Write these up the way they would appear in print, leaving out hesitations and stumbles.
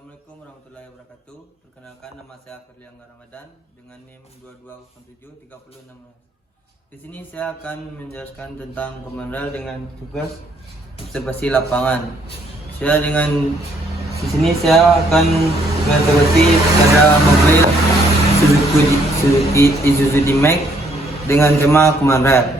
Assalamualaikum warahmatullahi wabarakatuh. Perkenalkan, nama saya Firly Angga Ramadan dengan NIM 22073016. Di sini saya akan menjelaskan tentang Command Rail dengan tugas observasi lapangan. Di sini saya akan mengobservasi pada mobil Suzuki Isuzu D-Max dengan tema Command Rail.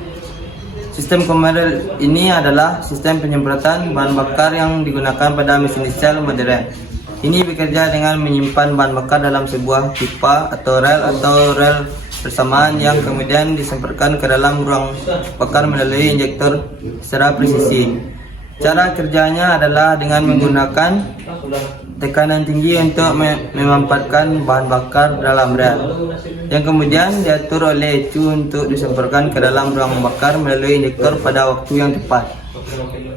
Sistem Command Rail ini adalah sistem penyemprotan bahan bakar yang digunakan pada mesin diesel modern. Ini bekerja dengan menyimpan bahan bakar dalam sebuah pipa atau rel bersamaan yang kemudian disemprotkan ke dalam ruang bakar melalui injektor secara presisi. Cara kerjanya adalah dengan menggunakan tekanan tinggi untuk memanfaatkan bahan bakar dalam rel, yang kemudian diatur oleh ECU untuk disemprotkan ke dalam ruang bakar melalui injektor pada waktu yang tepat.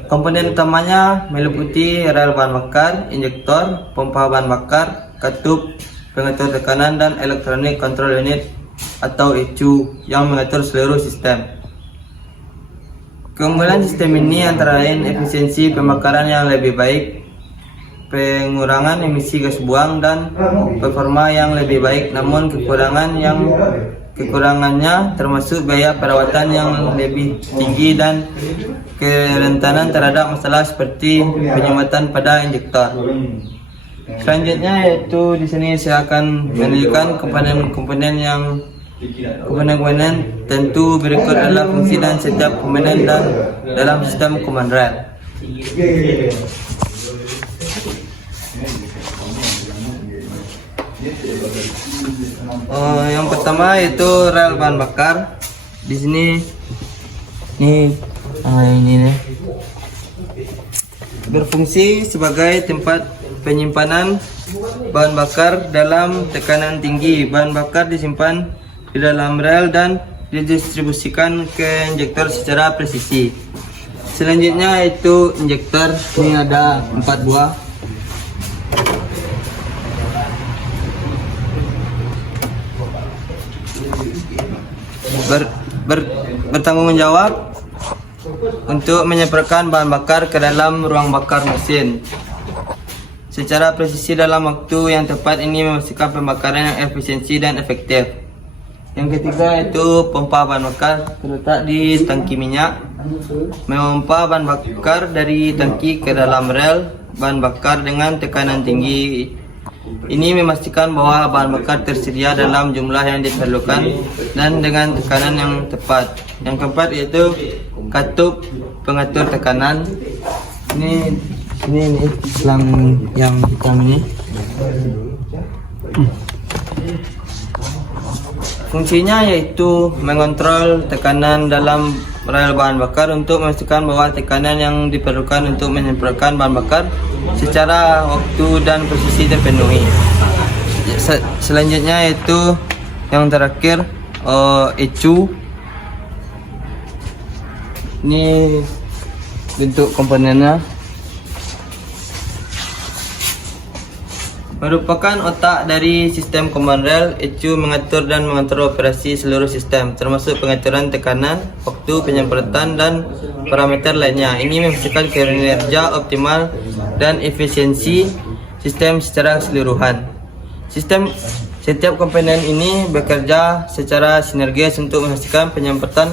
Komponen utamanya meliputi rel bahan bakar, injektor, pompa bahan bakar, katup, pengatur tekanan, dan electronic control unit atau ECU yang mengatur seluruh sistem. Keunggulan sistem ini antara lain efisiensi pembakaran yang lebih baik, pengurangan emisi gas buang, dan performa yang lebih baik. Namun kekurangannya termasuk biaya perawatan yang lebih tinggi dan kerentanan terhadap masalah seperti penyumbatan pada injektor. Selanjutnya yaitu di sini saya akan menunjukkan komponen tentu berikut adalah fungsi dan setiap komponen dalam sistem Command Rail. Yang pertama yaitu rel bahan bakar. Di sini ini berfungsi sebagai tempat penyimpanan bahan bakar dalam tekanan tinggi. Bahan bakar disimpan di dalam rel dan didistribusikan ke injektor secara presisi. Selanjutnya yaitu injektor. Ini ada 4 buah. Bertanggung jawab untuk menyemprotkan bahan bakar ke dalam ruang bakar mesin secara presisi dalam waktu yang tepat. Ini memastikan pembakaran yang efisiensi dan efektif. Yang ketiga yaitu pompa bahan bakar, terletak di tangki minyak, memompa bahan bakar dari tangki ke dalam rel bahan bakar dengan tekanan tinggi. Ini memastikan bahwa bahan bakar tersedia dalam jumlah yang diperlukan dan dengan tekanan yang tepat. Yang keempat yaitu katup pengatur tekanan. Ini selang yang hitam ini. Fungsinya yaitu mengontrol tekanan dalam rel bahan bakar untuk memastikan bahwa tekanan yang diperlukan untuk menyemprotkan bahan bakar secara waktu dan posisi terpenuhi. Selanjutnya yaitu yang terakhir ECU. Ini bentuk komponennya. Merupakan otak dari sistem Command Rail. ECU mengatur dan mengontrol operasi seluruh sistem, termasuk pengaturan tekanan, waktu penyemprotan, dan parameter lainnya. Ini memastikan kinerja optimal dan efisiensi sistem secara keseluruhan. Setiap komponen ini bekerja secara sinergis untuk menghasilkan penyemprotan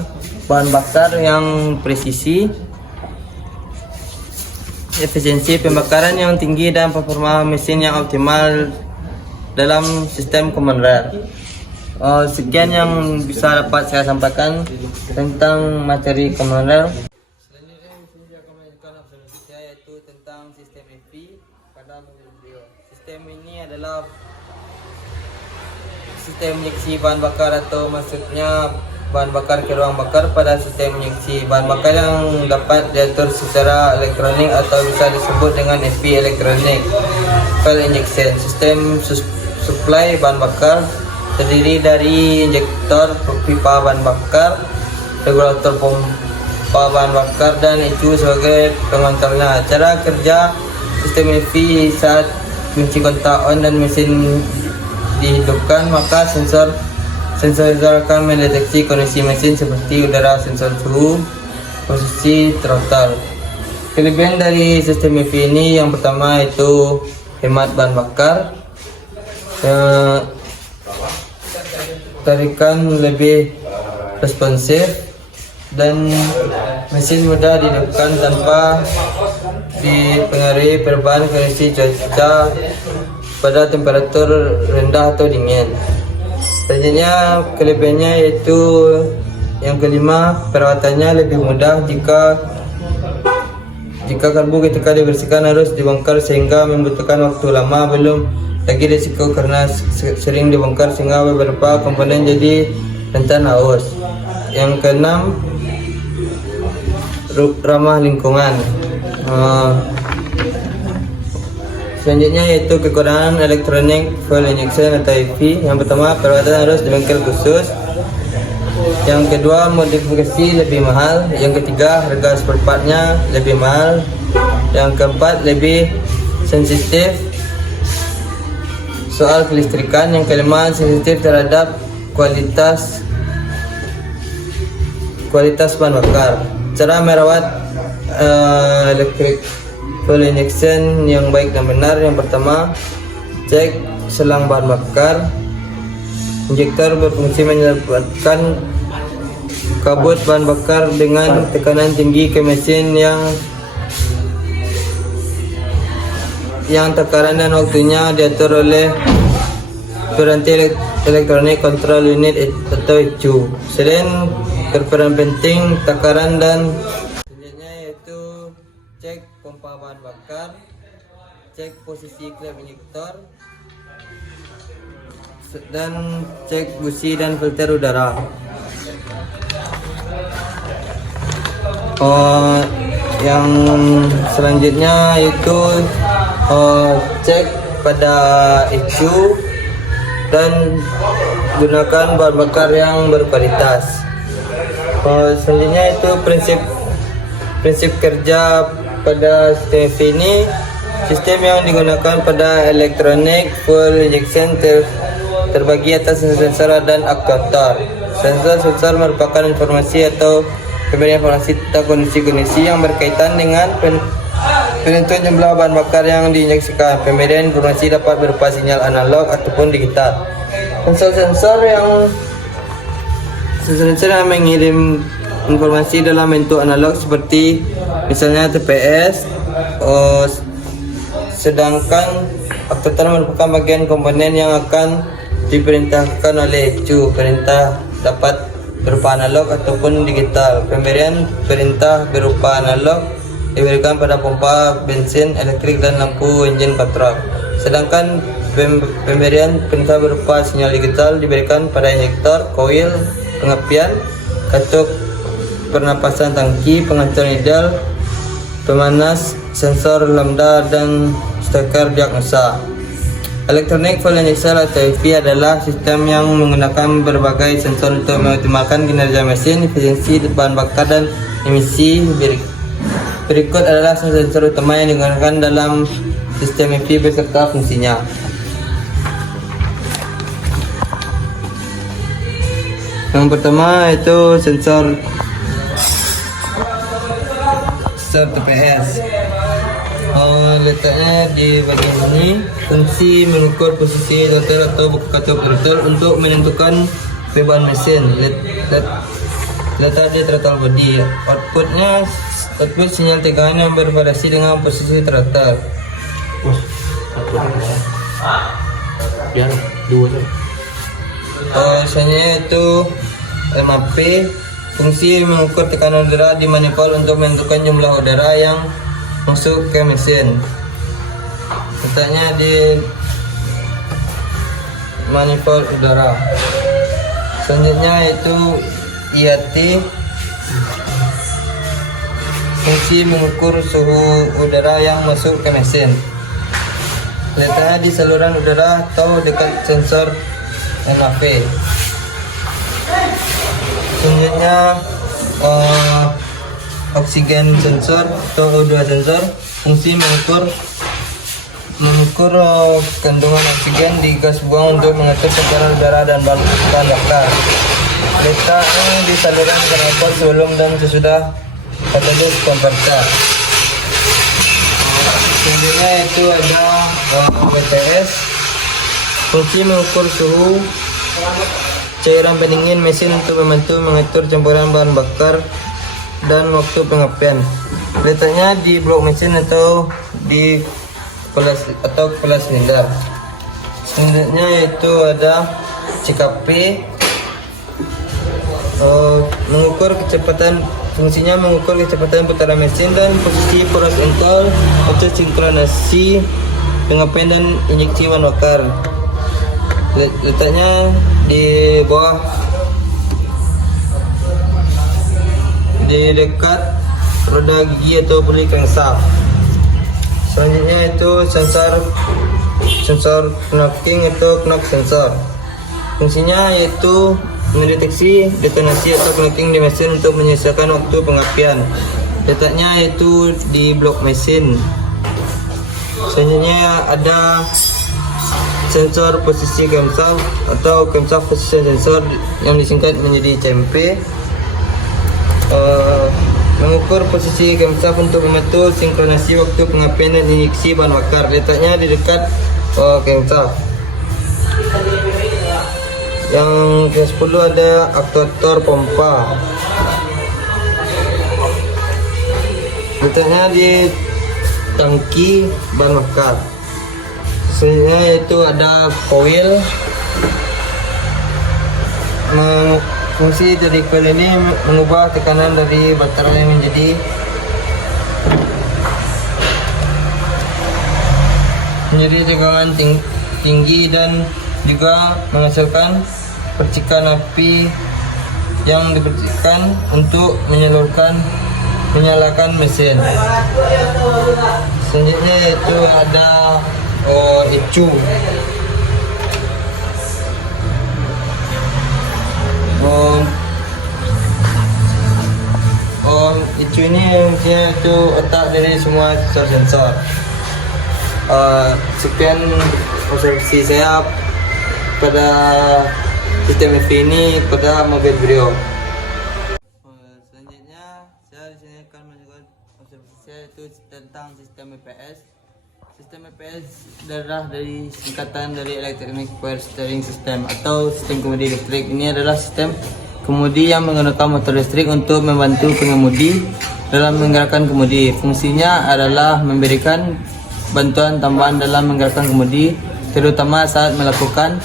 bahan bakar yang presisi, efisiensi pembakaran yang tinggi, dan performa mesin yang optimal dalam sistem Command Rail. Sekian yang bisa dapat saya sampaikan tentang materi Command Rail. Selanjutnya saya akan melanjutkan observasi saya yaitu tentang sistem EV pada mobil beliau. Sistem ini adalah sistem injeksi bahan bakar, atau maksudnya bahan bakar ke ruang bakar pada sistem injeksi bahan bakar yang dapat diatur secara elektronik atau bisa disebut dengan EV Electronic Fuel Injection. Sistem supply bahan bakar terdiri dari injektor, pipa bahan bakar, regulator pompa bahan bakar, dan ECU sebagai pengontrolnya. Cara kerja sistem EV: saat kunci kontak on dan mesin dihidupkan, maka sensor akan mendeteksi kondisi mesin seperti udara, sensor suhu, posisi throttle. Kelebihan dari sistem EV ini yang pertama itu hemat bahan bakar, tarikan lebih responsif, dan mesin mudah dihidupkan tanpa dipengaruhi perubahan kondisi cuaca pada temperatur rendah atau dingin. Selanjutnya kelebihannya yaitu yang kelima, perawatannya lebih mudah jika karbu ketika dibersihkan harus dibongkar sehingga membutuhkan waktu lama. Belum lagi risiko karena sering dibongkar sehingga beberapa komponen jadi rentan haus. Yang keenam, ramah lingkungan. Selanjutnya yaitu kekurangan elektronik fuel injection atau EV. Yang pertama, perawatan harus di bengkel khusus. Yang kedua, modifikasi lebih mahal. Yang ketiga, harga spare partnya lebih mahal. Yang keempat, lebih sensitif soal kelistrikan. Yang kelima, sensitif terhadap kualitas bahan bakar. Cara merawat electric fuel injection yang baik dan benar. Yang pertama, cek selang bahan bakar. Injektor berfungsi menyebabkan kabut bahan bakar dengan tekanan tinggi ke mesin yang takaran dan waktunya diatur oleh piranti elektronik control unit atau ECU. Selain berperan penting takaran dan selanjutnya yaitu cek pompa bahan bakar, cek posisi klep injektor, dan cek busi dan filter udara. Yang selanjutnya itu cek pada ECU dan gunakan bahan bakar yang berkualitas. Selanjutnya itu prinsip kerja pada sistem ini. Sistem yang digunakan pada elektronik fuel injection terbagi atas sensor dan aktuator. Sensor merupakan informasi atau pemberian informasi tentang kondisi yang berkaitan dengan penentuan jumlah bahan bakar yang diinjeksikan. Pemberian informasi dapat berupa sinyal analog ataupun digital. Sensor yang mengirim informasi dalam bentuk analog seperti misalnya TPS, sedangkan aktuator merupakan bagian komponen yang akan diperintahkan oleh ECU. Perintah dapat berupa analog ataupun digital. Pemberian perintah berupa analog diberikan pada pompa bensin elektrik dan lampu engine kontrol. Sedangkan pemberian perintah berupa sinyal digital diberikan pada injektor, koil pengapian, katup pernapasan tangki, pengatur needle, pemanas, sensor lambda, dan steker diagnosa. Electronic fuel injection atau EV adalah sistem yang menggunakan berbagai sensor untuk mengoptimalkan kinerja mesin, efisiensi bahan bakar, dan emisi. Berikut adalah sensor utama yang digunakan dalam sistem EV beserta fungsinya. Yang pertama itu sensor TPS. Letaknya di bagian ini. Fungsi mengukur posisi rotor atau buka katup rotor untuk menentukan beban mesin. Letak di throttle body. Output sinyal tegangan yang bervariasi dengan posisi throttle. Biar dua tu. Selanjutnya itu MAP. Fungsi mengukur tekanan udara di manifold untuk menentukan jumlah udara yang masuk ke mesin. Letaknya di manifold udara. Selanjutnya yaitu IAT. Fungsi mengukur suhu udara yang masuk ke mesin. Letaknya di saluran udara atau dekat sensor MAP. Selanjutnya oksigen sensor atau O2 sensor. Fungsi mengukur kandungan oksigen di gas buang untuk mengatur tekanan udara dan bahan bakar. Letaknya di saluran knalpot sebelum dan sesudah catalyst converter. Selanjutnya itu ada WPS. Fungsi mengukur suhu cairan pendingin mesin untuk membantu mengatur campuran bahan bakar dan waktu pengapian. Letaknya di blok mesin atau di kepala silinder. Selanjutnya yaitu ada CKP. Mengukur kecepatan, fungsinya mengukur kecepatan putaran mesin dan posisi poros engkol untuk sinkronasi pengapian dan injeksi bahan bakar. Letaknya di bawah, di dekat roda gigi atau puli crankshaft. Selanjutnya itu sensor knocking atau knock sensor. Fungsinya yaitu mendeteksi detonasi atau knocking di mesin untuk menyelesaikan waktu pengapian. Letaknya yaitu di blok mesin. Selanjutnya ada sensor posisi camshaft atau camshaft position sensor yang disingkat menjadi CMP. Mengukur posisi camshaft untuk membantu sinkronasi waktu pengapian dan injeksi bahan bakar. Letaknya di dekat camshaft. Yang ke-10 ada aktuator pompa. Letaknya di tangki bahan bakar. Selanjutnya yaitu ada coil. Fungsi dari coil ini mengubah tekanan dari baterai menjadi tekanan tinggi dan juga menghasilkan percikan api yang dipercikan untuk menyalakan mesin. Selanjutnya yaitu ada ECU. ECU ini fungsinya itu otak dari semua sensor. Sekian observasi saya pada sistem FV ini pada mobil Brio. Selanjutnya saya di sini akan menunjukkan observasi saya itu tentang sistem EPS. Sistem EPS adalah dari singkatan dari Electronic Power Steering System atau sistem kemudi listrik. Ini adalah sistem kemudi yang menggunakan motor listrik untuk membantu pengemudi dalam menggerakkan kemudi. Fungsinya adalah memberikan bantuan tambahan dalam menggerakkan kemudi, terutama saat melakukan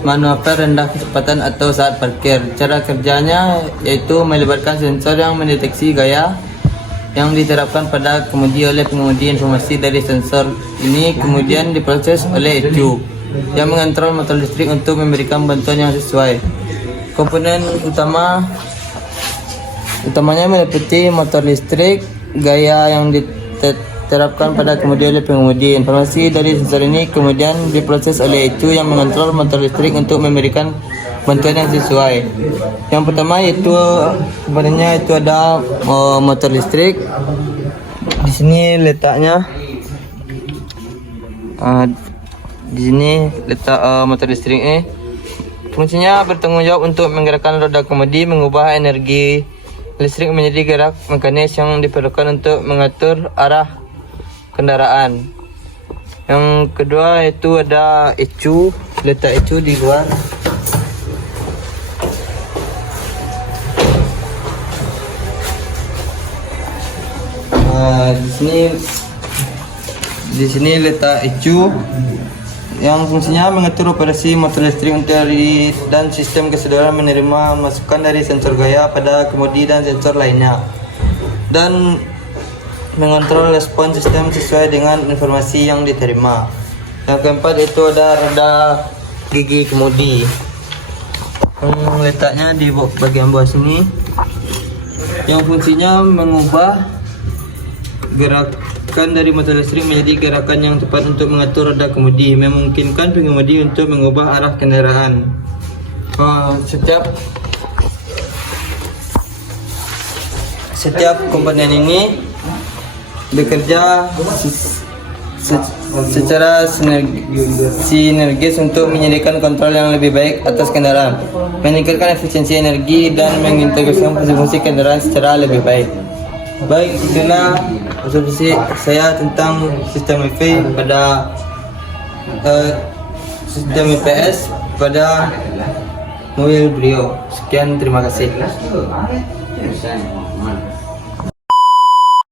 manuver rendah kecepatan atau saat parkir. Cara kerjanya yaitu melibatkan sensor yang mendeteksi gaya yang diterapkan pada kemudi oleh pengemudi. Informasi dari sensor ini kemudian diproses oleh ECU yang mengontrol motor listrik untuk memberikan bantuan yang sesuai. Komponen utamanya meliputi motor listrik, gaya yang diterapkan pada kemudi oleh pengemudi. Informasi dari sensor ini kemudian diproses oleh ECU yang mengontrol motor listrik untuk memberikan bantuan yang sesuai. Yang pertama yaitu sebenarnya itu ada motor listrik. Di sini letaknya di sini letak motor listrik ini. Fungsinya bertanggung jawab untuk menggerakkan roda kemudi, mengubah energi listrik menjadi gerak mekanis yang diperlukan untuk mengatur arah kendaraan. Yang kedua yaitu ada ECU. Letak ECU di luar. Di sini letak ECU yang fungsinya mengatur operasi motor listrik dan sistem kesedaran menerima masukan dari sensor gaya pada kemudi dan sensor lainnya, dan mengontrol respon sistem sesuai dengan informasi yang diterima. Yang keempat itu ada roda gigi kemudi. Letaknya di bagian bawah sini, yang fungsinya mengubah gerakan dari motor listrik menjadi gerakan yang tepat untuk mengatur roda kemudi, memungkinkan pengemudi untuk mengubah arah kendaraan. Setiap komponen ini bekerja secara sinergis untuk menyediakan kontrol yang lebih baik atas kendaraan, meningkatkan efisiensi energi, dan mengintegrasikan fungsi kendaraan secara lebih baik. Baik, itulah observasi saya tentang sistem EV pada sistem IPS pada mobil beliau. Sekian, terima kasih.